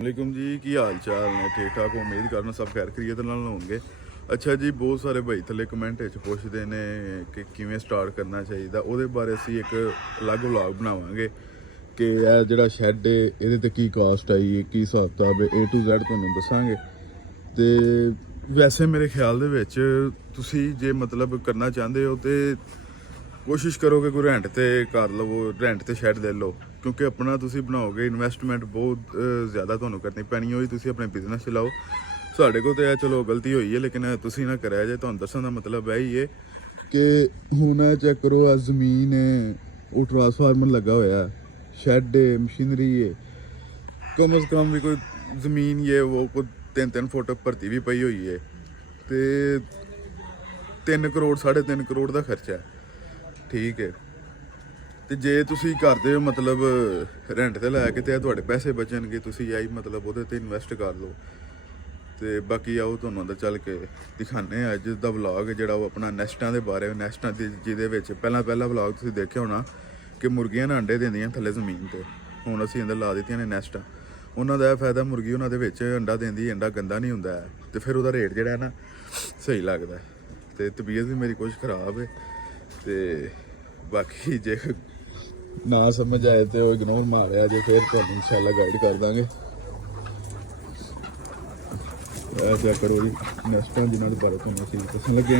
वालेकुम जी की हाल चाल ने ठीक ठाक उम्मीद करना सब खैर खरीत नाल होंगे। अच्छा जी बहुत सारे भाई थले कमेंट पुछते ने कि किवें स्टार्ट करना चाहिए ਉਹਦੇ बारे असी एक अलग व्लॉग बनावांगे कि यह ਜਿਹੜਾ ਸ਼ੈੱਡ ਹੈ ਇਹਦੇ ਤੇ ਕੀ ਕਾਸਟ ਆਈ ਕੀ ਹਿਸਾਬ ਕਿਤਾਬ A to Z ਤੁਹਾਨੂੰ ਦੱਸਾਂਗੇ। ਤੇ ਵੈਸੇ ਮੇਰੇ ਖਿਆਲ ਦੇ ਵਿੱਚ ਤੁਸੀਂ ਜੇ ਮਤਲਬ ਕਰਨਾ ਚਾਹੁੰਦੇ ਹੋ ਤੇ कोशिश करो कि कोई रेंट ते कर लवो, रेंट ते शैड ले लो क्योंकि अपना तुसी बनाओगे इन्वेस्टमेंट बहुत ज़्यादा तुहानू करनी पैनी होई। तुसी अपने बिजनेस चलाओ साढ़े को तो यह चलो गलती हुई है लेकिन तुसी ना कराया जाए। तुहानू दस्सण दा मतलब है ही है कि हुण चेक करो आ जमीन है वो ट्रांसफार्मर लगा होया शैड है मशीनरी है कम अज़ कम भी कोई जमीन ये वो कोई 3-3 फुट भरती भी पई हुई है तो 3 करोड़ 3.5 करोड़ का खर्चा है। ठीक है तो जे तुसी करदे हो मतलब रेंट ते लैके ते तुहाडे पैसे बचणगे तुसी यही मतलब उहदे ते इन्वेस्ट कर लो। तो बाकी आओ तुहानू अंदर चल के दिखाने अज दा व्लॉग जिहड़ा वो अपना नैस्टां दे बारे नैस्टां दी जिहदे विच पहला व्लॉग तुसी देखिया होना कि मुर्गियां ना अंडे दिंदियां थल्ले जमीन ते हुण असीं अंदर ला दित्तियां ने नैस्टां। उन्हां दा फायदा मुर्गी उन्हां दे विच अंडा दिंदी अंडा गंदा नहीं हुंदा है ते फिर उहदा रेट जिहड़ा है ना सही लगदा है। ते तबीयत भी मेरी कुछ खराब है ते बाकी जे ना समझ आए तो इग्नोर मारिया जे फिर तुहानू इंशाल्लाह गाइड कर देंगे। ऐसा करो जी नैस्टां जिन्हां दे बारे तुहानू असीं दस्सण लगे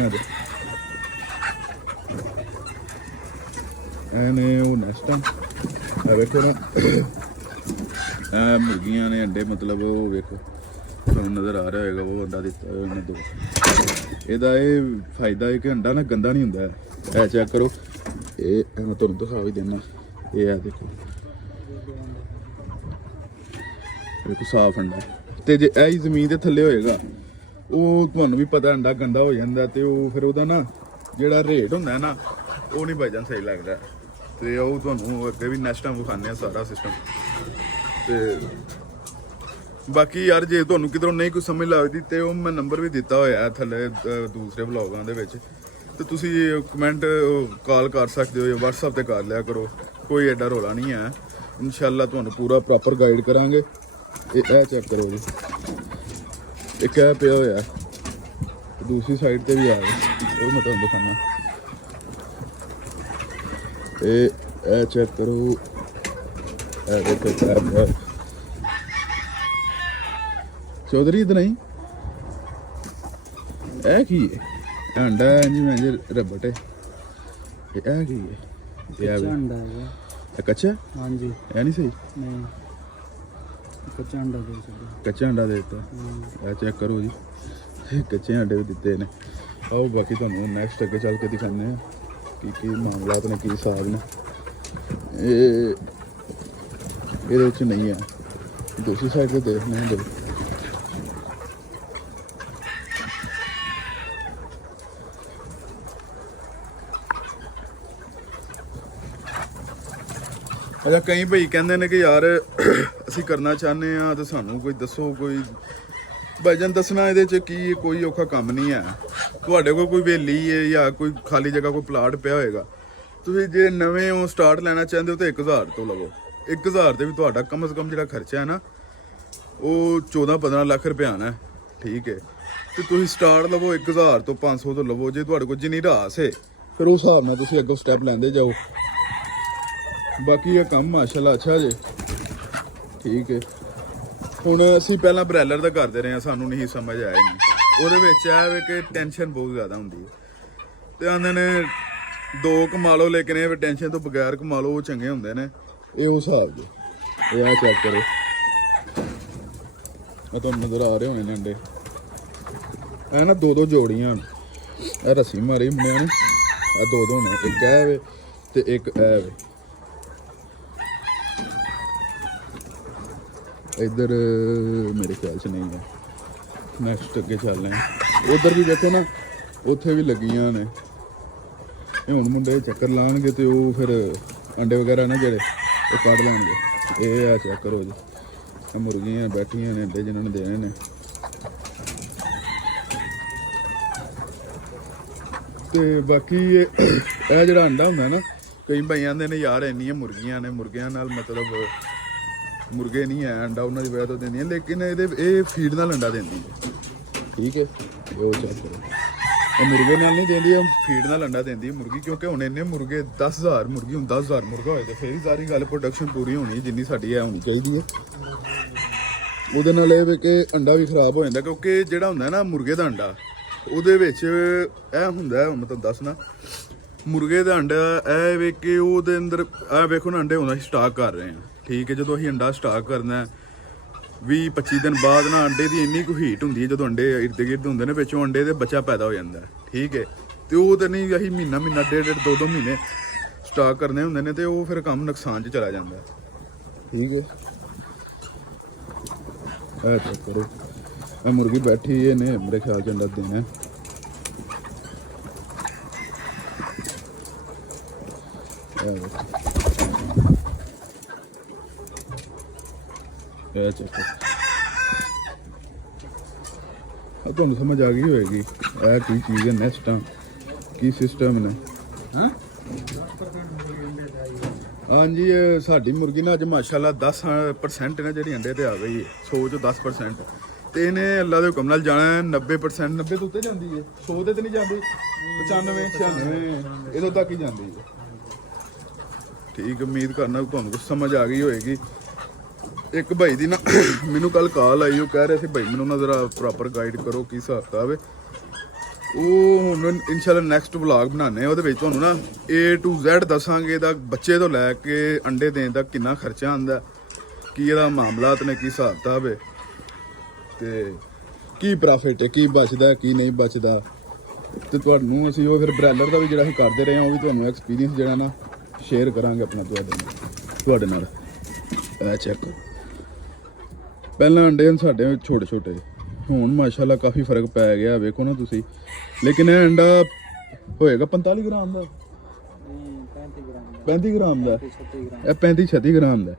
हां ने वो नैस्टां वेखो ना मुर्गियां ने अंडे मतलब वो वेखो तुहानू नज़र आ रहा होगा वो अंडा दिता उन्होंने दो ਇਹਦਾ ਇਹ फायदा है कि अंडा ना गंदा नहीं ਹੁੰਦਾ है। चेक करो ये मैं तुहानू दिखा भी देना ये है देखो देखो साफ अंडा ते जे यही जमीन के थल्ले होएगा वो तुहानू भी पता अंडा गंदा हो जाता तो फिर ਉਹਦਾ ना ਜਿਹੜਾ रेट ਹੁੰਦਾ ना वो नहीं बचन सही लगता तो वो तुहानू अगे भी नैस्टां विखाने सारा सिस्टम। तो बाकी यार जे तुहानू किधरों नहीं कोई समझ लगती तो मैं नंबर भी दिता होया थल्ले दूसरे व्लॉगां दे विच तो तुसी कमेंट कॉल कर सकते हो या व्हाट्सएप ते कर लिया करो कोई एडा रौला नहीं है। इंशाल्लाह तुहानू पूरा प्रॉपर गाइड करांगे। ये चेक करो जी एक है पिया होया दूसरी साइड ते भी आ गया वो मैं तुहानू दिखाना ये चेक करो ए देखो क्या चौधरी इधर नहीं है की अंडा जी मैं रबट है ये की है ये अंडा है कच्चा हां जी है नहीं सही नहीं कच्चा अंडा देता है। चेक करो जी कच्चे अंडे भी दिते ने आओ बाकी तुहानू नैक्सट अगे चल के दिखाने की मामलात ने की हिसाब ने ये नहीं है दूसरी साइड पे देखने हैं दो अच्छा कई भाई कहते हैं कि यार असी करना चाहते हैं तो सानू कोई दसो कोई भाईजान दसना ये की कोई औखा काम नहीं है। तुहाडे कोई वेली है या कोई खाली जगह कोई प्लाट पिया होएगा तुसीं जे नवें हो स्टार्ट लेना चाहते हो तो 1000 तो लवो 1000 से भी तुहाडा कम से कम जिहड़ा खर्चा है ना वो 14-15 लाख रुपया आना है। ठीक है तो तुसीं स्टार्ट लवो 1000 तो 500 तो लवो जे तुहाडे कोल जिन्नी रास है फिर उस हिसाब नाल तुसीं अग्गों स्टैप लैंदे जाओ। बाकी ये कम माशाल्लाह अच्छा जे ठीक है हुण असीं पहलां ब्रैलर दा करदे रहे सानू नहीं समझ आया नहीं ਉਹਦੇ ਵਿੱਚ है कि टेंशन बहुत ज़्यादा हुंदी है ते आंदे ने दो कमा लो लेकिन ये टेंशन तो बगैर कमा लो वो चंगे हुंदे ने ये उस हिसाब दे ये आ चेक करो मैं तुहानू नज़र आ रहे होने ने अंडे है ना दो जोड़ियां ए रस्सी मारी मुंडियां ने आ दो ने एक है वे ते एक है वे इधर मेरे ख्याल से नहीं है नैक्सट अगे चल रहे हैं उधर भी देखो ना उत्थे भी लगियां ने हुण मुंडे चक्कर लाणगे तो फिर अंडे वगैरह ना जेड़े वो कढ लैणगे। ये आ चेक करो जी मुर्गियां बैठियां ने अंडे जिन्होंने देने ने ते बाकी ये जिहड़ा अंडा हुंदा ना कई भाई आंदे ने यार इन्नियां मुर्गियां ने मुर्गियां नाल मतलब ਮੁਰਗੇ ਨਹੀਂ ਹੈ ਅੰਡਾ ਉਹਨਾਂ ਦੀ ਵਜ੍ਹਾ ਤੋਂ ਦਿੰਦੀਆਂ, ਲੇਕਿਨ ਇਹ ਫੀਡ ਨਾਲ ਅੰਡਾ ਦਿੰਦੀ ਹੈ। ਠੀਕ ਹੈ, ਉਹ ਚੈੱਕ ਕਰੋ, ਇਹ ਮੁਰਗੇ ਨਾਲ ਨਹੀਂ ਦਿੰਦੀ, ਇਹ ਫੀਡ ਨਾਲ ਅੰਡਾ ਦਿੰਦੀ ਹੈ ਮੁਰਗੀ। ਕਿਉਂਕਿ ਹੁਣ ਇੰਨੇ ਮੁਰਗੇ 10,000 ਮੁਰਗੀ, ਹੁਣ 10,000 ਮੁਰਗਾ ਹੋਏ ਤੇ ਫਿਰ ਹੀ ਸਾਰੀ ਗੱਲ ਪ੍ਰੋਡਕਸ਼ਨ ਪੂਰੀ ਹੋਣੀ ਜਿੰਨੀ ਸਾਡੀ ਹੈ ਹੋਣੀ ਚਾਹੀਦੀ ਹੈ। ਉਹਦੇ ਨਾਲ ਇਹ ਵੇ ਕਿ ਅੰਡਾ ਵੀ ਖਰਾਬ ਹੋ ਜਾਂਦਾ, ਕਿਉਂਕਿ ਜਿਹੜਾ ਹੁੰਦਾ ਨਾ ਮੁਰਗੇ ਦਾ ਅੰਡਾ, ਉਹਦੇ ਵਿੱਚ ਇਹ ਹੁੰਦਾ, ਹੁਣ ਮੈਂ ਤੁਹਾਨੂੰ ਦੱਸਣਾ, ਮੁਰਗੇ ਦਾ ਅੰਡਾ ਇਹ ਵੇ ਕਿ ਉਹਦੇ ਅੰਦਰ ਇਹ ਵੇਖੋ ਨਾ, ਅੰਡੇ ਹੁਣ ਅਸੀਂ ਸਟਾਕ ਕਰ ਰਹੇ ਹਾਂ। ਠੀਕ ਹੈ, ਜਦੋਂ ਅਸੀਂ ਅੰਡਾ ਸਟਾਕ ਕਰਨਾ 20-25 ਦਿਨ ਬਾਅਦ ਨਾ ਅੰਡੇ ਦੀ ਇੰਨੀ ਕੁ ਹੀਟ ਹੁੰਦੀ ਹੈ, ਜਦੋਂ ਅੰਡੇ ਇਰਦ ਗਿਰਦ ਹੁੰਦੇ ਨੇ ਵਿੱਚੋਂ ਅੰਡੇ ਦੇ ਬੱਚਾ ਪੈਦਾ ਹੋ ਜਾਂਦਾ। ਠੀਕ ਹੈ, ਤੇ ਉਹ ਤਾਂ ਨਹੀਂ ਅਸੀਂ ਮਹੀਨਾ ਡੇਢ 2 ਮਹੀਨੇ ਸਟਾਕ ਕਰਨੇ ਹੁੰਦੇ ਨੇ, ਤੇ ਉਹ ਫਿਰ ਕੰਮ ਨੁਕਸਾਨ 'ਚ ਚਲਾ ਜਾਂਦਾ। ਠੀਕ ਹੈ, ਇਹ ਚੈੱਕ ਕਰੋ, ਇਹ ਮੁਰਗੀ ਬੈਠੀ ਇਹਨੇ ਮੇਰੇ ਖਿਆਲ 'ਚ ਅੰਡਾ ਦੇਣਾ। ਇਹ ਚੈੱਕ ਤੁਹਾਨੂੰ ਸਮਝ ਆ ਗਈ ਹੋਏਗੀ ਇਹ ਕੀ ਚੀਜ਼ ਹੈ, ਨੈਸਟਾਂ ਕੀ ਸਿਸਟਮ ਨੇ। ਹਾਂਜੀ, ਸਾਡੀ ਮੁਰਗੀ ਨਾ ਅੱਜ ਮਾਸ਼ਾਅੱਲਾ 10% ਨੇ ਜਿਹੜੀ ਅੰਡੇ ਤੇ ਆ ਗਈ ਹੈ, 100 ਚੋਂ 10%। ਤੇ ਇਹਨੇ ਅੱਲਾ ਦੇ ਹੁਕਮ ਨਾਲ ਜਾਣਾ 90%, 90 ਤੋਂ ਉੱਤੇ ਜਾਂਦੀ ਹੈ, 100 ਤੇ ਨਹੀਂ ਜਾਂਦੀ, 95 96 ਇਹਦੋਂ ਤੱਕ ਹੀ ਜਾਂਦੀ ਹੈ। ਠੀਕ, ਉਮੀਦ ਕਰਨਾ ਤੁਹਾਨੂੰ ਕੁਝ ਸਮਝ ਆ ਗਈ ਹੋਏਗੀ। ਇੱਕ ਭਾਈ ਦੀ ਨਾ ਮੈਨੂੰ ਕੱਲ ਕਾਲ ਆਈ, ਉਹ ਕਹਿ ਰਹੇ ਸੀ ਭਾਈ ਮੈਨੂੰ ਨਾ ਜ਼ਰਾ ਪ੍ਰੋਪਰ ਗਾਈਡ ਕਰੋ ਕੀ ਹਿਸਾਬ ਕਿਤਾਬ ਹੈ। ਉਹ ਹੁਣ ਇਨਸ਼ਾਅੱਲਾ ਨੈਕਸਟ ਵਲੌਗ ਬਣਾਉਂਦੇ ਆ, ਉਹਦੇ ਵਿੱਚ ਤੁਹਾਨੂੰ ਨਾ A to Z ਦੱਸਾਂਗੇ ਇਹਦਾ ਬੱਚੇ ਤੋਂ ਲੈ ਕੇ ਅੰਡੇ ਦੇਣ ਦਾ ਕਿੰਨਾ ਖਰਚਾ ਆਉਂਦਾ, ਕੀ ਇਹਦਾ ਮਾਮਲਾਤ ਨੇ, ਕੀ ਹਿਸਾਬ ਕਿਤਾਬ ਹੈ, ਤੇ ਕੀ ਪ੍ਰੋਫਿਟ ਹੈ, ਕੀ ਬਚਦਾ ਕੀ ਨਹੀਂ ਬਚਦਾ। ਤੇ ਤੁਹਾਨੂੰ ਅਸੀਂ ਉਹ ਫਿਰ ਬ੍ਰੈਲਰ ਦਾ ਵੀ ਜਿਹੜਾ ਅਸੀਂ ਕਰਦੇ ਰਹੇ ਹਾਂ, ਉਹ ਵੀ ਤੁਹਾਨੂੰ ਐਕਸਪੀਰੀਅੰਸ ਜਿਹੜਾ ਨਾ ਸ਼ੇਅਰ ਕਰਾਂਗੇ ਆਪਣਾ ਤੁਹਾਡੇ ਨਾਲ। ਇਹ ਚੈੱਕ, ਪਹਿਲਾਂ ਅੰਡੇ ਸਾਡੇ ਛੋਟੇ ਛੋਟੇ, ਹੁਣ ਮਾਸ਼ਾਅੱਲਾ ਕਾਫੀ ਫਰਕ ਪੈ ਗਿਆ, ਵੇਖੋ ਨਾ ਤੁਸੀਂ। ਲੇਕਿਨ ਇਹ ਅੰਡਾ ਹੋਏਗਾ 45 ਗ੍ਰਾਮ ਦਾ, 35 ਗ੍ਰਾਮ ਦਾ, ਇਹ 35-36 ਗ੍ਰਾਮ ਦਾ।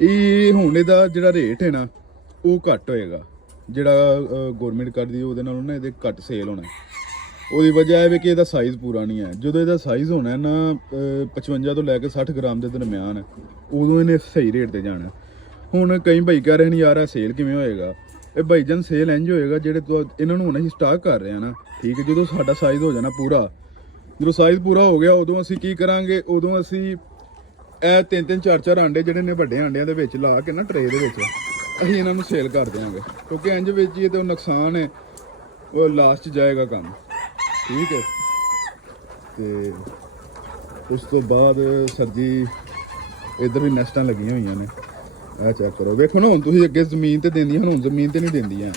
ਇਹ ਹੁਣ ਇਹਦਾ ਜਿਹੜਾ ਰੇਟ ਹੈ ਨਾ ਉਹ ਘੱਟ ਹੋਏਗਾ, ਜਿਹੜਾ ਗੌਰਮੈਂਟ ਕਰਦੀ ਉਹਦੇ ਨਾਲੋਂ ਨਾ ਇਹਦੇ ਘੱਟ ਸੇਲ ਹੋਣਾ। ਉਹਦੀ ਵਜ੍ਹਾ ਇਹ ਵੀ ਕਿ ਇਹਦਾ ਸਾਈਜ਼ ਪੂਰਾ ਨਹੀਂ ਹੈ। ਜਦੋਂ ਇਹਦਾ ਸਾਈਜ਼ ਹੋਣਾ ਨਾ 55 ਤੋਂ ਲੈ ਕੇ 60 ਗ੍ਰਾਮ ਦੇ ਦਰਮਿਆਨ, ਉਦੋਂ ਇਹਨੇ ਸਹੀ ਰੇਟ ਤੇ ਜਾਣਾ। ਹੁਣ ਕਈ ਭਾਈ ਕਹਿ ਰਹੇ ਨੇ ਯਾਰ ਇਹ ਸੇਲ ਕਿਵੇਂ ਹੋਏਗਾ, ਇਹ ਭਾਈਜਾਨ ਸੇਲ ਇੰਝ ਹੋਏਗਾ ਜਿਹੜੇ ਤੋਂ ਇਹਨਾਂ ਨੂੰ ਹੁਣ ਅਸੀਂ ਸਟਾਕ ਕਰ ਰਹੇ ਹਾਂ ਨਾ। ਠੀਕ ਹੈ, ਜਦੋਂ ਸਾਡਾ ਸਾਈਜ਼ ਹੋ ਜਾਣਾ ਪੂਰਾ, ਜਦੋਂ ਸਾਈਜ਼ ਪੂਰਾ ਹੋ ਗਿਆ ਉਦੋਂ ਅਸੀਂ ਕੀ ਕਰਾਂਗੇ, ਉਦੋਂ ਅਸੀਂ ਇਹ 3-3 4-4 ਅੰਡੇ ਜਿਹੜੇ ਨੇ ਵੱਡੇ ਅੰਡਿਆਂ ਦੇ ਵਿੱਚ ਲਾ ਕੇ ਨਾ ਟਰੇ ਦੇ ਵਿੱਚ ਅਸੀਂ ਇਹਨਾਂ ਨੂੰ ਸੇਲ ਕਰ ਦਿਆਂਗੇ, ਕਿਉਂਕਿ ਇੰਝ ਵਿੱਚ ਹੀ ਤੇ ਨੁਕਸਾਨ ਹੈ, ਉਹ ਲਾਸਟ 'ਚ ਜਾਏਗਾ ਕੰਮ। ਠੀਕ ਹੈ, ਤੇ ਉਸ ਤੋਂ ਬਾਅਦ ਸਰਦੀ ਇੱਧਰ ਵੀ ਨੈਸਟਾਂ ਲੱਗੀਆਂ ਹੋਈਆਂ ਨੇ। ਆਹ ਚੈੱਕ ਕਰੋ, ਵੇਖੋ ਨਾ, ਹੁਣ ਤੁਸੀਂ ਅੱਗੇ ਜ਼ਮੀਨ ਤੇ ਦਿੰਦੀਆਂ, ਹੁਣ ਜ਼ਮੀਨ ਤੇ ਨਹੀਂ ਦਿੰਦੀਆਂ,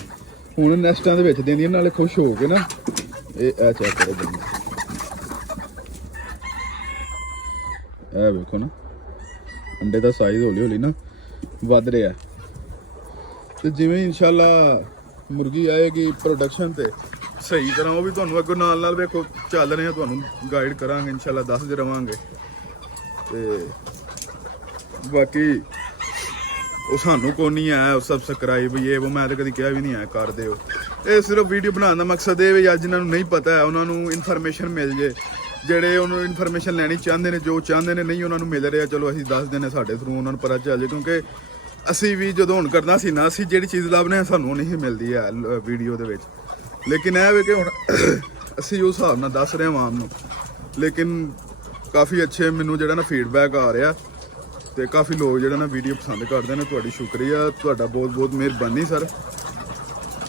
ਹੁਣ ਨੈਸਟਾਂ ਦੇ ਵਿੱਚ ਦਿੰਦੀਆਂ, ਨਾਲੇ ਖੁਸ਼ ਹੋ ਕੇ ਨਾ। ਇਹ ਚੈੱਕ ਕਰੋ, ਇਹ ਵੇਖੋ ਨਾ, ਅੰਡੇ ਦਾ ਸਾਈਜ਼ ਹੌਲੀ ਹੌਲੀ ਨਾ ਵੱਧ ਰਿਹਾ। ਤੇ ਜਿਵੇਂ ਇਨਸ਼ਾਅੱਲਾ ਮੁਰਗੀ ਆਏਗੀ ਪ੍ਰੋਡਕਸ਼ਨ ਤੇ ਸਹੀ ਤਰ੍ਹਾਂ, ਉਹ ਵੀ ਤੁਹਾਨੂੰ ਅੱਗੋਂ ਨਾਲ ਵੇਖੋ ਚੱਲ ਰਹੇ ਆ, ਤੁਹਾਨੂੰ ਗਾਈਡ ਕਰਾਂਗੇ ਇਨਸ਼ਾਅੱਲਾ, ਦੱਸਦੇ ਰਵਾਂਗੇ। ਤੇ ਬਾਕੀ ਉਹ ਸਾਨੂੰ ਕੋਈ ਨਹੀਂ ਹੈ ਸਬਸਕ੍ਰਾਈਬ ਇਹ ਉਹ, ਮੈਂ ਤਾਂ ਕਦੀ ਕਿਹਾ ਵੀ ਨਹੀਂ ਹੈ ਕਰ ਦਿਓ। ਇਹ ਸਿਰਫ ਵੀਡੀਓ ਬਣਾਉਣ ਦਾ ਮਕਸਦ ਇਹ ਵੀ ਅੱਜ ਜਿਨ੍ਹਾਂ ਨੂੰ ਨਹੀਂ ਪਤਾ ਹੈ ਉਹਨਾਂ ਨੂੰ ਇਨਫੋਰਮੇਸ਼ਨ ਮਿਲ ਜੇ, ਜਿਹੜੇ ਉਹਨੂੰ ਇਨਫੋਰਮੇਸ਼ਨ ਲੈਣੀ ਚਾਹੁੰਦੇ ਨੇ, ਜੋ ਚਾਹੁੰਦੇ ਨੇ ਨਹੀਂ ਉਹਨਾਂ ਨੂੰ ਮਿਲ ਰਿਹਾ, ਚਲੋ ਅਸੀਂ ਦੱਸਦੇ ਨੇ ਸਾਡੇ ਥਰੂ ਉਹਨਾਂ ਨੂੰ ਪਤਾ ਚੱਲ ਜੇ। ਕਿਉਂਕਿ ਅਸੀਂ ਵੀ ਜਦੋਂ ਹੁਣ ਕਰਨਾ ਸੀ ਨਾ, ਅਸੀਂ ਜਿਹੜੀ ਚੀਜ਼ ਲੱਭਦੇ ਹਾਂ ਸਾਨੂੰ ਨਹੀਂ ਮਿਲਦੀ ਹੈ ਵੀਡੀਓ ਦੇ ਵਿੱਚ। ਲੇਕਿਨ ਇਹ ਵੀ ਕਿ ਹੁਣ ਅਸੀਂ ਉਸ ਹਿਸਾਬ ਨਾਲ ਦੱਸ ਰਹੇ ਹਾਂ ਆਵਾਮ ਨੂੰ। ਲੇਕਿਨ ਕਾਫੀ ਅੱਛੇ ਮੈਨੂੰ ਜਿਹੜਾ ਨਾ ਫੀਡਬੈਕ ਆ ਰਿਹਾ, ਤੇ ਕਾਫੀ ਲੋਕ ਜਿਹੜਾ ਨਾ ਵੀਡੀਓ ਪਸੰਦ ਕਰਦੇ ਨੇ। ਤੁਹਾਡੀ ਸ਼ੁਕਰੀਆ, ਤੁਹਾਡਾ ਬਹੁਤ ਬਹੁਤ ਮਿਹਰਬਾਨੀ ਸਰ,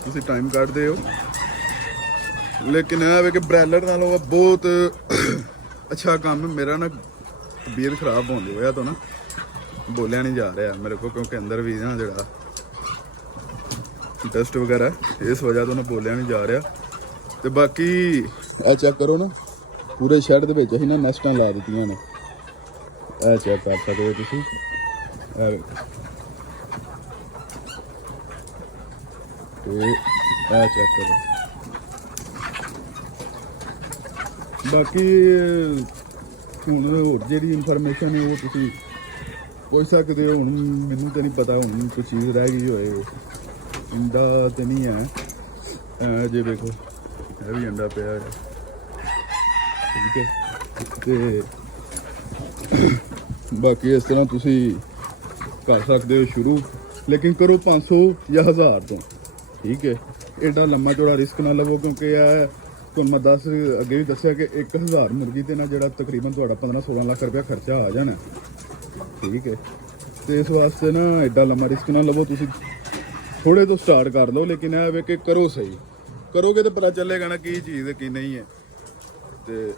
ਤੁਸੀਂ ਟਾਈਮ ਕੱਢਦੇ ਹੋ। ਲੇਕਿਨ ਇਹ ਵੇ ਕਿ ਬ੍ਰੈਲਰ ਨਾਲੋਂ ਬਹੁਤ ਅੱਛਾ ਕੰਮ। ਮੇਰਾ ਨਾ ਤਬੀਅਤ ਖਰਾਬ ਹੋਣ ਦੀ ਵਜ੍ਹਾ ਤੋਂ ਨਾ ਬੋਲਿਆ ਨਹੀਂ ਜਾ ਰਿਹਾ ਮੇਰੇ ਕੋਲ, ਕਿਉਂਕਿ ਅੰਦਰ ਵੀ ਨਾ ਜਿਹੜਾ ਡਸਟ ਵਗੈਰਾ, ਇਸ ਵਜ੍ਹਾ ਤੋਂ ਨਾ ਬੋਲਿਆ ਨਹੀਂ ਜਾ ਰਿਹਾ। ਤੇ ਬਾਕੀ ਇਹ ਚੈੱਕ ਕਰੋ ਨਾ, ਪੂਰੇ ਸ਼ੈਡ ਦੇ ਵਿੱਚ ਅਸੀਂ ਨਾ ਨੈਸਟਾਂ ਲਾ ਦਿੱਤੀਆਂ ਨੇ। ਇਹ ਚੈੱਕ ਕਰ ਸਕਦੇ ਹੋ ਤੁਸੀਂ, ਤੇ ਇਹ ਚੈੱਕ ਕਰੋ। ਬਾਕੀ ਹੁਣ ਹੋਰ ਜਿਹੜੀ ਇਨਫੋਰਮੇਸ਼ਨ ਹੈ ਉਹ ਤੁਸੀਂ ਪੁੱਛ ਸਕਦੇ ਹੋ। ਹੁਣ ਮੈਨੂੰ ਤਾਂ ਨਹੀਂ ਪਤਾ ਹੁਣ ਕੋਈ ਚੀਜ਼ ਰਹਿ ਗਈ ਹੋਏ, ਅੰਡਾ ਤਾਂ ਨਹੀਂ ਹੈ। ਜੇ ਵੇਖੋ ਇਹ ਵੀ ਅੰਡਾ ਪਿਆ ਹੈ। ਠੀਕ ਹੈ, ਤੇ ਬਾਕੀ ਇਸ ਤਰ੍ਹਾਂ ਤੁਸੀਂ ਕਰ ਸਕਦੇ ਹੋ ਸ਼ੁਰੂ, ਲੇਕਿਨ ਕਰੋ 500 ਜਾਂ 1000 ਤੋਂ, ਠੀਕ ਹੈ। ਐਡਾ ਲੰਮਾ ਚੌੜਾ ਰਿਸਕ ਨਾ ਲਵੋ, ਕਿਉਂਕਿ ਇਹ ਤੁਹਾਨੂੰ ਮੈਂ ਅੱਗੇ ਵੀ ਦੱਸਿਆ ਕਿ 1000 ਮੁਰਗੀ ਤੇ ਨਾ ਜਿਹੜਾ ਤਕਰੀਬਨ ਤੁਹਾਡਾ 15-16 ਲੱਖ ਰੁਪਇਆ ਖਰਚਾ ਆ ਜਾਣਾ, ਠੀਕ ਹੈ। ਤੇ ਇਸ ਵਾਸਤੇ ਨਾ ਐਡਾ ਲੰਮਾ ਰਿਸਕ ਨਾ ਲਵੋ, ਤੁਸੀਂ ਥੋੜੇ ਤੋਂ ਸਟਾਰਟ ਕਰ ਲਓ, ਲੇਕਿਨ ਇਹ ਵੇ ਕਿ ਕਰੋ ਸਹੀ, ਕਰੋਗੇ ਤਾਂ ਪਤਾ ਚੱਲੇਗਾ ਨਾ ਕੀ ਚੀਜ਼ ਹੈ ਕੀ ਨਹੀਂ ਹੈ। ਤੇ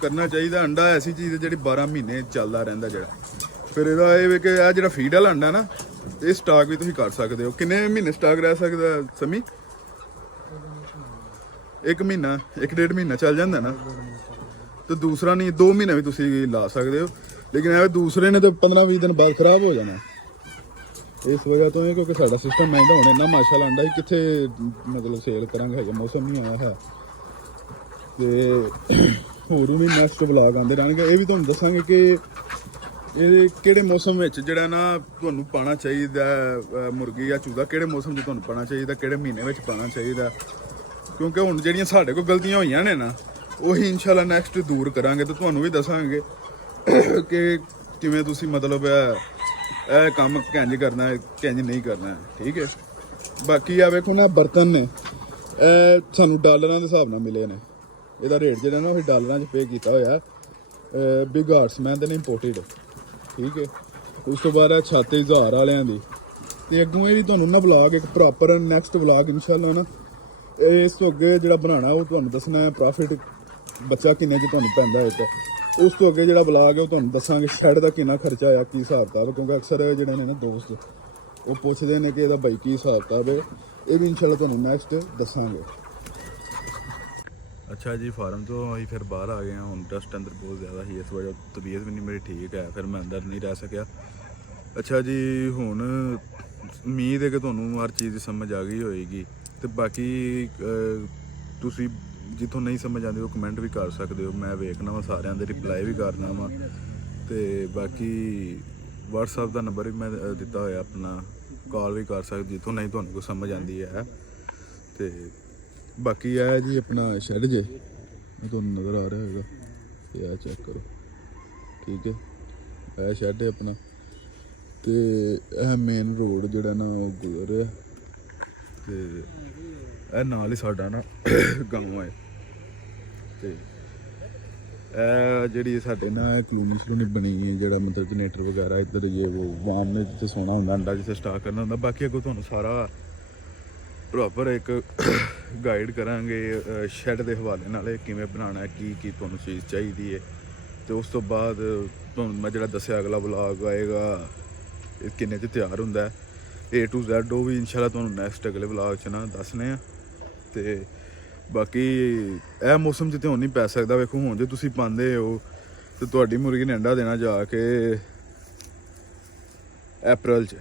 ਕਰਨਾ ਚਾਹੀਦਾ। ਅੰਡਾ ਐਸੀ ਚੀਜ਼ ਹੈ ਜਿਹੜੀ 12 ਮਹੀਨੇ ਚੱਲਦਾ ਰਹਿੰਦਾ ਜਿਹੜਾ। ਫਿਰ ਇਹਦਾ ਇਹ ਵੇ ਕਿ ਇਹ ਜਿਹੜਾ ਫੀਡ ਵਾਲਾ ਅੰਡਾ ਨਾ, ਇਹ ਸਟਾਕ ਵੀ ਤੁਸੀਂ ਕਰ ਸਕਦੇ ਹੋ। ਕਿੰਨੇ ਮਹੀਨੇ ਸਟਾਕ ਰਹਿ ਸਕਦਾ ਸਮੀ? 1 ਮਹੀਨਾ, 1-1.5 ਮਹੀਨਾ ਚੱਲ ਜਾਂਦਾ ਨਾ। ਤੇ ਦੂਸਰਾ ਨਹੀਂ, 2 ਮਹੀਨੇ ਵੀ ਤੁਸੀਂ ਲਾ ਸਕਦੇ ਹੋ, ਲੇਕਿਨ ਇਹ ਦੂਸਰੇ ਨੇ ਤਾਂ 15-20 ਦਿਨ ਬਾਅਦ ਖਰਾਬ ਹੋ ਜਾਣਾ। ਇਸ ਵਜ੍ਹਾ ਤੋਂ ਇਹ ਕਿਉਂਕਿ ਸਾਡਾ ਸਿਸਟਮ ਮਹਿੰਗਾ ਹੁਣ ਇੰਨਾ ਮਾਸ਼ਾਅੱਲਾ ਅੰਡਾ ਹੀ ਕਿੱਥੇ ਮਤਲਬ ਸੇਲ ਕਰਾਂਗੇ, ਹਜੇ ਮੌਸਮ ਨਹੀਂ ਆਇਆ ਹੈ। ਤੇ ਹੋਰ ਵੀ ਨੈਕਸਟ ਵਲੌਗ ਆਉਂਦੇ ਰਹਿਣਗੇ, ਇਹ ਵੀ ਤੁਹਾਨੂੰ ਦੱਸਾਂਗੇ ਕਿ ਇਹ ਕਿਹੜੇ ਮੌਸਮ ਵਿੱਚ ਜਿਹੜਾ ਨਾ ਤੁਹਾਨੂੰ ਪਾਉਣਾ ਚਾਹੀਦਾ ਮੁਰਗੀ ਜਾਂ ਚੂਜ਼ਾ, ਕਿਹੜੇ ਮੌਸਮ 'ਚ ਤੁਹਾਨੂੰ ਪਾਉਣਾ ਚਾਹੀਦਾ, ਕਿਹੜੇ ਮਹੀਨੇ ਵਿੱਚ ਪਾਉਣਾ ਚਾਹੀਦਾ। ਕਿਉਂਕਿ ਹੁਣ ਜਿਹੜੀਆਂ ਸਾਡੇ ਕੋਲ ਗਲਤੀਆਂ ਹੋਈਆਂ ਨੇ ਨਾ, ਉਹੀ ਇਨਸ਼ਾਅੱਲਾ ਨੈਕਸਟ ਦੂਰ ਕਰਾਂਗੇ ਤੇ ਤੁਹਾਨੂੰ ਵੀ ਦੱਸਾਂਗੇ ਕਿ ਕਿਵੇਂ ਤੁਸੀਂ ਮਤਲਬ ਇਹ ਕੰਮ ਕਿੰਝ ਕਰਨਾ ਹੈ, ਕਿੰਝ ਨਹੀਂ ਕਰਨਾ, ਠੀਕ ਹੈ। ਬਾਕੀ ਆ ਵੇਖੋ ਨਾ ਬਰਤਨ ਨੇ, ਇਹ ਸਾਨੂੰ ਡਾਲਰਾਂ ਦੇ ਹਿਸਾਬ ਨਾਲ ਮਿਲੇ ਨੇ। ਇਹਦਾ ਰੇਟ ਜਿਹੜਾ ਨਾ ਉਹ ਡਾਲਰਾਂ 'ਚ ਪੇ ਕੀਤਾ ਹੋਇਆ, ਬਿਗ ਆਰਟਸਮੈਨ ਦੇ ਨੇ ਇੰਪੋਰਟਡ, ਠੀਕ ਹੈ। ਉਸ ਤੋਂ ਬਾਅਦ ਛੱਤ 1000 ਵਾਲਿਆਂ ਦੀ। ਤੇ ਅੱਗੋਂ ਇਹ ਵੀ ਤੁਹਾਨੂੰ ਨਾ ਵਲੌਗ ਇੱਕ ਪ੍ਰੋਪਰ ਨੈਕਸਟ ਵਲੌਗ ਇਨਸ਼ਾਅੱਲਾ ਨਾ ਇਸ ਤੋਂ ਅੱਗੇ ਜਿਹੜਾ ਬਣਾਉਣਾ ਉਹ ਤੁਹਾਨੂੰ ਦੱਸਣਾ ਹੈ ਪ੍ਰੋਫਿਟ ਬੱਚਾ ਕਿੰਨੇ 'ਚ ਤੁਹਾਨੂੰ ਪੈਂਦਾ ਹੈ। ਉਸ ਤੋਂ ਅੱਗੇ ਜਿਹੜਾ ਵਲੌਗ ਹੈ ਉਹ ਤੁਹਾਨੂੰ ਦੱਸਾਂਗੇ ਸ਼ੈੱਡ ਦਾ ਕਿੰਨਾ ਖਰਚਾ ਆਇਆ, ਕੀ ਹਿਸਾਬ ਕਿਤਾਬ, ਕਿਉਂਕਿ ਅਕਸਰ ਜਿਹੜੇ ਨੇ ਨਾ ਦੋਸਤ ਉਹ ਪੁੱਛਦੇ ਨੇ ਕਿ ਇਹਦਾ ਬਾਈ ਕੀ ਹਿਸਾਬ ਕਿਤਾਬ ਹੈ। ਇਹ ਵੀ ਇਨਸ਼ਾਅੱਲਾ ਤੁਹਾਨੂੰ ਨੈਕਸਟ ਦੱਸਾਂਗੇ। ਅੱਛਾ ਜੀ, ਫਾਰਮ ਤੋਂ ਅਸੀਂ ਫਿਰ ਬਾਹਰ ਆ ਗਏ ਹਾਂ। ਹੁਣ ਡਸਟ ਅੰਦਰ ਬਹੁਤ ਜ਼ਿਆਦਾ ਸੀ, ਇਸ ਵਜ੍ਹਾ ਤਬੀਅਤ ਵੀ ਨਹੀਂ ਮੇਰੀ ਠੀਕ ਹੈ, ਫਿਰ ਮੈਂ ਅੰਦਰ ਨਹੀਂ ਰਹਿ ਸਕਿਆ। ਅੱਛਾ ਜੀ, ਹੁਣ ਉਮੀਦ ਹੈ ਕਿ ਤੁਹਾਨੂੰ ਹਰ ਚੀਜ਼ ਦੀ ਸਮਝ ਆ ਗਈ ਹੋਏਗੀ। ਤੇ ਬਾਕੀ ਤੁਸੀਂ ਜਿੱਥੋਂ ਨਹੀਂ ਸਮਝ ਆਉਂਦੀ ਉਹ ਕਮੈਂਟ ਵੀ ਕਰ ਸਕਦੇ ਹੋ, ਮੈਂ ਵੇਖਣਾ ਵਾ ਸਾਰਿਆਂ ਦੇ ਰਿਪਲਾਈ ਵੀ ਕਰਨਾ ਵਾ। ਤੇ ਬਾਕੀ WhatsApp ਦਾ ਨੰਬਰ ਵੀ ਮੈਂ ਦਿੱਤਾ ਹੋਇਆ ਆਪਣਾ, ਕਾਲ ਵੀ ਕਰ ਸਕਦੇ ਜਿੱਥੋਂ ਨਹੀਂ ਤੁਹਾਨੂੰ ਕੋਈ ਸਮਝ ਆਉਂਦੀ ਹੈ। ਤੇ ਬਾਕੀ ਇਹ ਜੀ ਆਪਣਾ ਸ਼ੈੱਡ ਜੇ ਤੁਹਾਨੂੰ ਨਜ਼ਰ ਆ ਰਿਹਾ ਹੋਵੇਗਾ, ਤੇ ਇਹ ਚੈੱਕ ਕਰੋ, ਠੀਕ ਹੈ। ਇਹ ਸ਼ੈੱਡ ਹੈ ਆਪਣਾ, ਤੇ ਇਹ ਮੇਨ ਰੋਡ ਜਿਹੜਾ ਨਾ ਉਹ ਗੁਜ਼ਰ ਰਿਹਾ, ਤੇ ਇਹ ਨਾਲ ਹੀ ਸਾਡਾ ਨਾ ਗਾਉਂ ਹੈ। ਤੇ ਇਹ ਜਿਹੜੀ ਸਾਡੇ ਨਾ ਕਲੋਨੀ ਸ਼ਲੋਨੀ ਬਣੀ ਹੈ, ਜਿਹੜਾ ਮਤਲਬ ਜਨਰੇਟਰ ਵਗੈਰਾ ਇੱਧਰ ਜੇ ਉਹ ਵਾਮ ਨੇ ਜਿੱਥੇ ਸੋਣਾ ਹੁੰਦਾ, ਅੰਡਾ ਜਿੱਥੇ ਸਟਾਕ ਕਰਨਾ ਹੁੰਦਾ। ਬਾਕੀ ਅੱਗੋਂ ਤੁਹਾਨੂੰ ਸਾਰਾ ਪ੍ਰੋਪਰ ਇੱਕ ਗਾਈਡ ਕਰਾਂਗੇ ਸ਼ੈੱਡ ਦੇ ਹਵਾਲੇ ਨਾਲ, ਕਿਵੇਂ ਬਣਾਉਣਾ, ਕੀ ਤੁਹਾਨੂੰ ਚੀਜ਼ ਚਾਹੀਦੀ ਹੈ। ਤੇ ਉਸ ਤੋਂ ਬਾਅਦ ਤੁਹਾਨੂੰ ਮੈਂ ਜਿਹੜਾ ਦੱਸਿਆ ਅਗਲਾ ਵਲੌਗ ਆਏਗਾ ਇਹ ਕਿੰਨੇ 'ਚ ਤਿਆਰ ਹੁੰਦਾ A to Z, ਉਹ ਵੀ ਇਨਸ਼ਾਅੱਲਾ ਤੁਹਾਨੂੰ ਨੈਕਸਟ ਅਗਲੇ ਵਲੌਗ 'ਚ ਨਾ ਦੱਸਣੇ ਆ। ਤੇ ਬਾਕੀ ਇਹ ਮੌਸਮ 'ਚ ਤੇ ਹੁਣ ਨਹੀਂ ਪੈ ਸਕਦਾ। ਵੇਖੋ ਹੁਣ ਜੇ ਤੁਸੀਂ ਪਾਉਂਦੇ ਹੋ ਤੇ ਤੁਹਾਡੀ ਮੁਰਗੀ ਨੇ ਅੰਡਾ ਦੇਣਾ ਜਾ ਕੇ ਅਪ੍ਰੈਲ 'ਚ,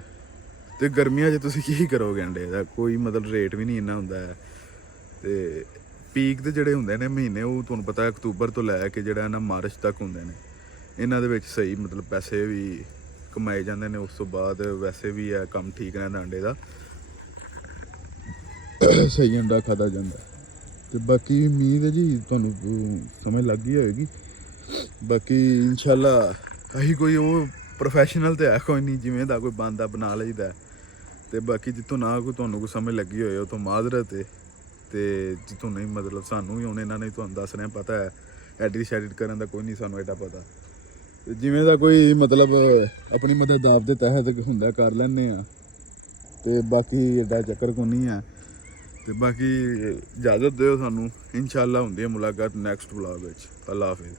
ਤੇ ਗਰਮੀਆਂ 'ਚ ਤੁਸੀਂ ਕੀ ਕਰੋਗੇ ਅੰਡੇ ਦਾ? ਕੋਈ ਮਤਲਬ ਰੇਟ ਵੀ ਨਹੀਂ ਇੰਨਾ ਹੁੰਦਾ ਹੈ। ਤੇ ਪੀਕ ਦੇ ਜਿਹੜੇ ਹੁੰਦੇ ਨੇ ਮਹੀਨੇ ਉਹ ਤੁਹਾਨੂੰ ਪਤਾ ਅਕਤੂਬਰ ਤੋਂ ਲੈ ਕੇ ਜਿਹੜਾ ਨਾ ਮਾਰਚ ਤੱਕ ਹੁੰਦੇ ਨੇ। ਇਹਨਾਂ ਦੇ ਵਿੱਚ ਸਹੀ ਮਤਲਬ ਪੈਸੇ ਵੀ ਕਮਾਏ ਜਾਂਦੇ ਨੇ। ਉਸ ਤੋਂ ਬਾਅਦ ਵੈਸੇ ਵੀ ਇਹ ਕੰਮ ਠੀਕ ਰਹਿੰਦਾ, ਅੰਡੇ ਦਾ ਸਹੀ ਅੰਡਾ ਖਾਧਾ ਜਾਂਦਾ। ਤੇ ਬਾਕੀ ਉਮੀਦ ਹੈ ਜੀ ਤੁਹਾਨੂੰ ਸਮਝ ਲੱਗ ਗਈ ਹੋਏਗੀ। ਬਾਕੀ ਇਨਸ਼ਾਅੱਲਾ ਅਸੀਂ ਕੋਈ ਉਹ ਪ੍ਰੋਫੈਸ਼ਨਲ ਤੇ ਹੈ ਕੋਈ ਨਹੀਂ, ਜਿਵੇਂ ਦਾ ਕੋਈ ਬੰਦਾ ਬਣਾ ਲਈਦਾ। ਤੇ ਬਾਕੀ ਜਿੱਥੋਂ ਨਾ ਕੋਈ ਤੁਹਾਨੂੰ ਕੋਈ ਸਮਝ ਲੱਗੀ ਹੋਏ ਉਹ ਤੋਂ ਮਾਜ਼ਰਤ ਹੈ, ਤੇ ਜਿੱਥੋਂ ਨਹੀਂ ਮਤਲਬ ਸਾਨੂੰ ਵੀ ਹੁਣ ਇਹਨਾਂ ਨੇ ਤੁਹਾਨੂੰ ਦੱਸ ਰਿਹਾ ਪਤਾ ਹੈ, ਐਡਿਟ ਕਰਨ ਦਾ ਕੋਈ ਨਹੀਂ ਸਾਨੂੰ ਐਡਾ ਪਤਾ। ਤੇ ਜਿਵੇਂ ਦਾ ਕੋਈ ਮਤਲਬ ਆਪਣੀ ਮਦਦ ਦਾਬ ਦੇ ਤਹਿਤ ਹੁੰਦਾ ਕਰ ਲੈਂਦੇ ਆ। ਤੇ ਬਾਕੀ ਐਡਾ ਚੱਕਰ ਕੋਈ ਨਹੀਂ ਹੈ। ਤੇ ਬਾਕੀ ਇਜਾਜ਼ਤ ਦਿਓ ਸਾਨੂੰ, ਇਨਸ਼ਾਅੱਲਾ ਹੁੰਦੀ ਹੈ ਮੁਲਾਕਾਤ ਨੈਕਸਟ ਵਲੌਗ ਵਿੱਚ। ਅੱਲਾ ਹਾਫਿਜ਼।